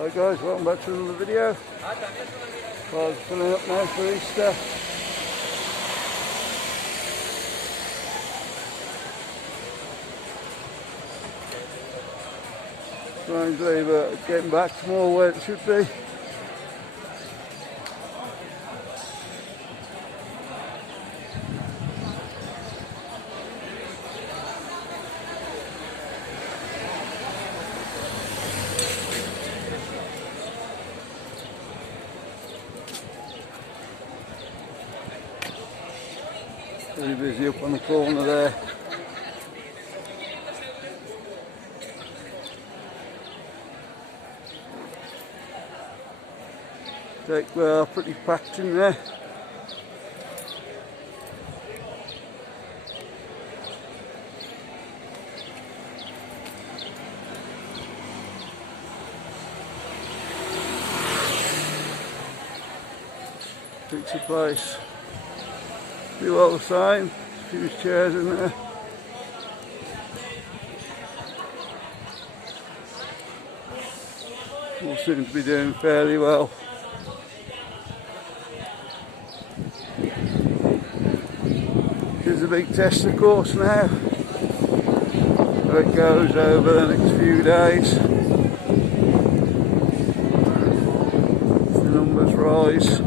Hi guys, welcome back to another video. Cars filling up now for Easter. Strangely, but getting back to more where it should be. Pretty busy up on the corner there. Well, pretty packed in there. Pizza place. Pretty well the same. A few chairs in there. All seem to be doing fairly well. Here's a big test of course now. How it goes over the next few days. The numbers rise.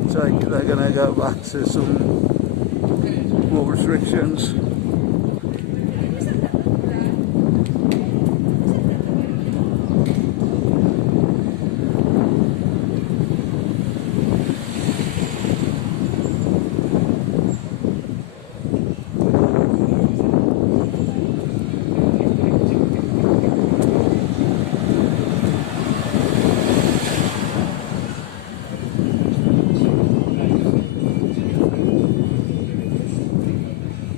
I take it they're going to go back to some more restrictions.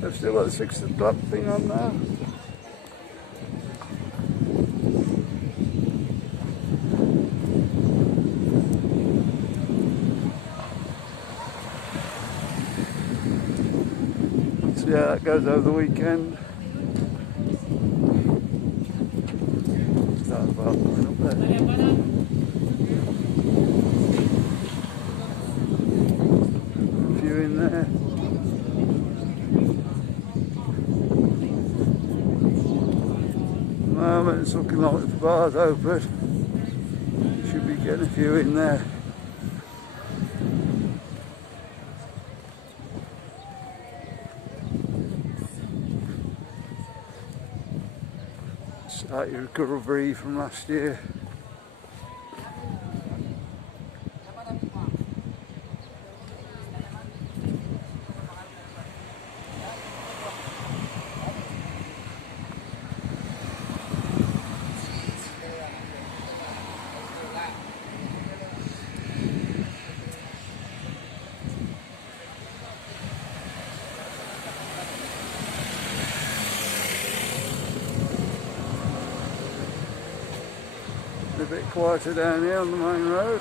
I've still got the 6 o'clock thing on now. Let's see how that goes over the weekend. Start about going up there. A few in there. It's looking like the bar's open. Should be getting a few in there. Start your recovery from last year. A bit quieter down here on the main road.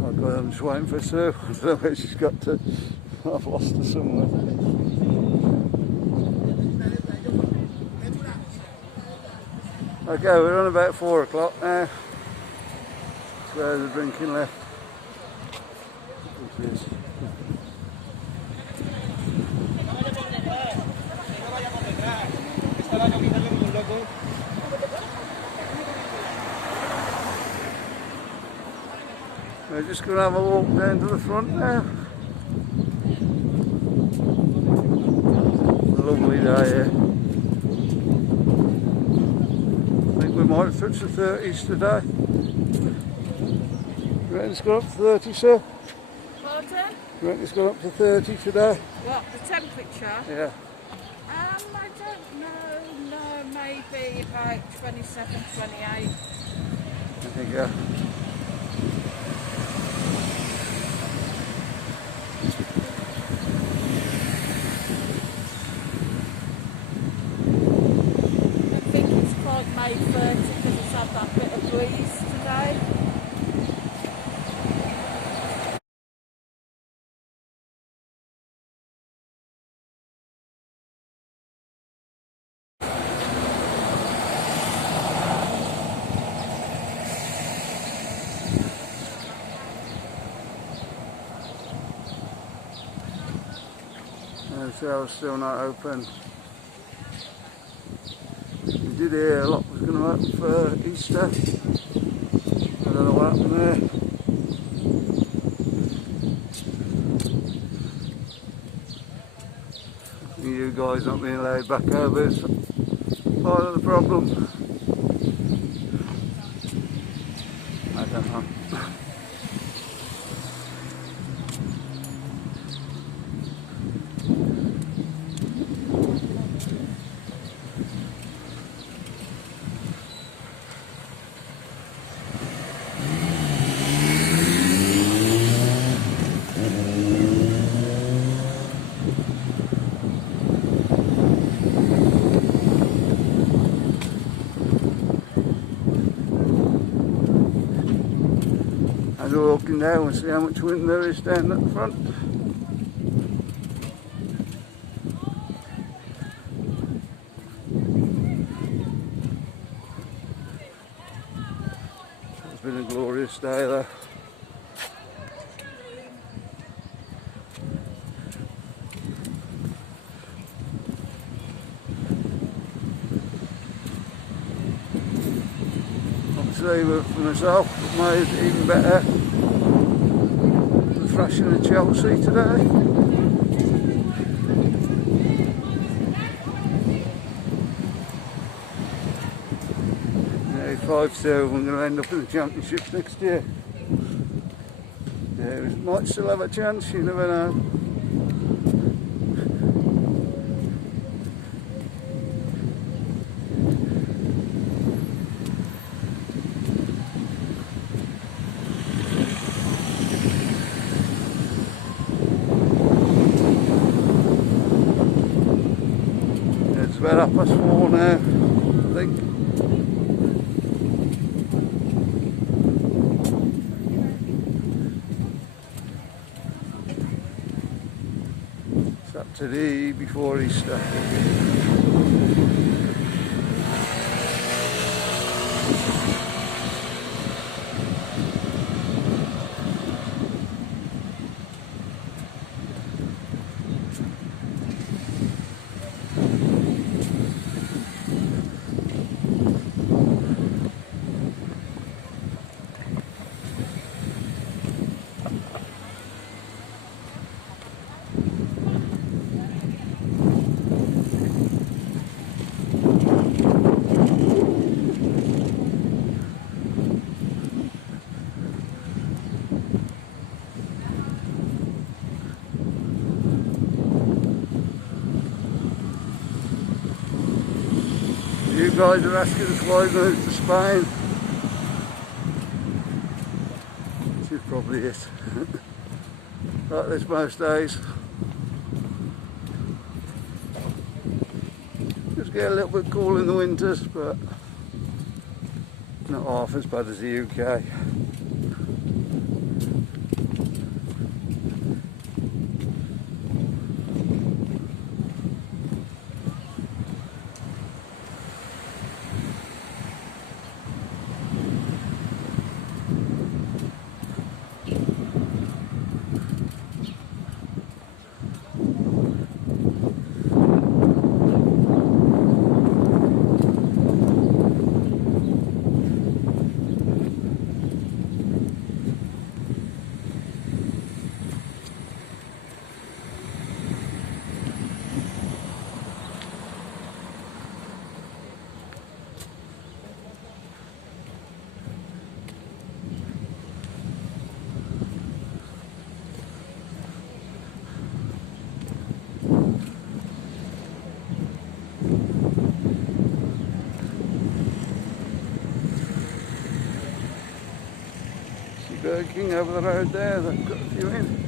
Oh God, I'm just waiting for Sue. I don't know where she's got to. I've lost her somewhere. Okay, we're on about 4 o'clock now. That's where the drinking left. Which is we're just going to have a walk down to the front now. It's a lovely day here. I think we might touch the 30s today. You reckon it's gone up to 30, sir? Pardon? You reckon it's gone up to 30 today? What, the temperature? Yeah. I don't know, no, maybe about 27, 28. I think, yeah. May 30 because it's had that bit of breeze today. hotel's still not open. We did hear a lot was going to open for Easter. I don't know what happened there. You guys not being allowed back over is part of the problem. I don't know. As we're walking down, we'll see how much wind there is down at the front. It's been a glorious day there. Obviously, for myself, it made it even better. The thrashing of Chelsea today. Yeah, 5-2, we're going to end up in the championship next year. Yeah, we might still have a chance, you never know. It's about 4:30 now, I think. Saturday before Easter. You guys are asking us why we moved to Spain. Which is probably it. Like this most days. Just get a little bit cool in the winters, but not half as bad as the UK. Burger King over the road there, they've got a few in.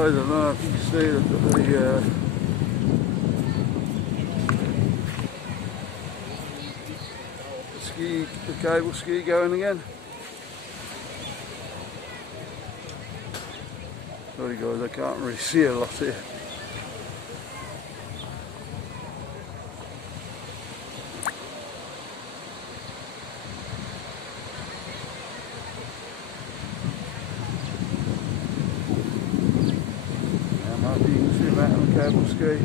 I don't know if you can see the cable ski going again. Sorry guys, I can't really see a lot here. I'm happy you can see that on the cable ski.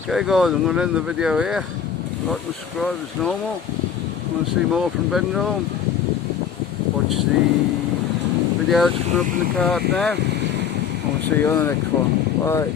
Okay guys, I'm going to end the video here. Like and subscribe as normal. If you want to see more from Benidorm, watch the videos coming up in the card now. I will see you on the next one. Bye.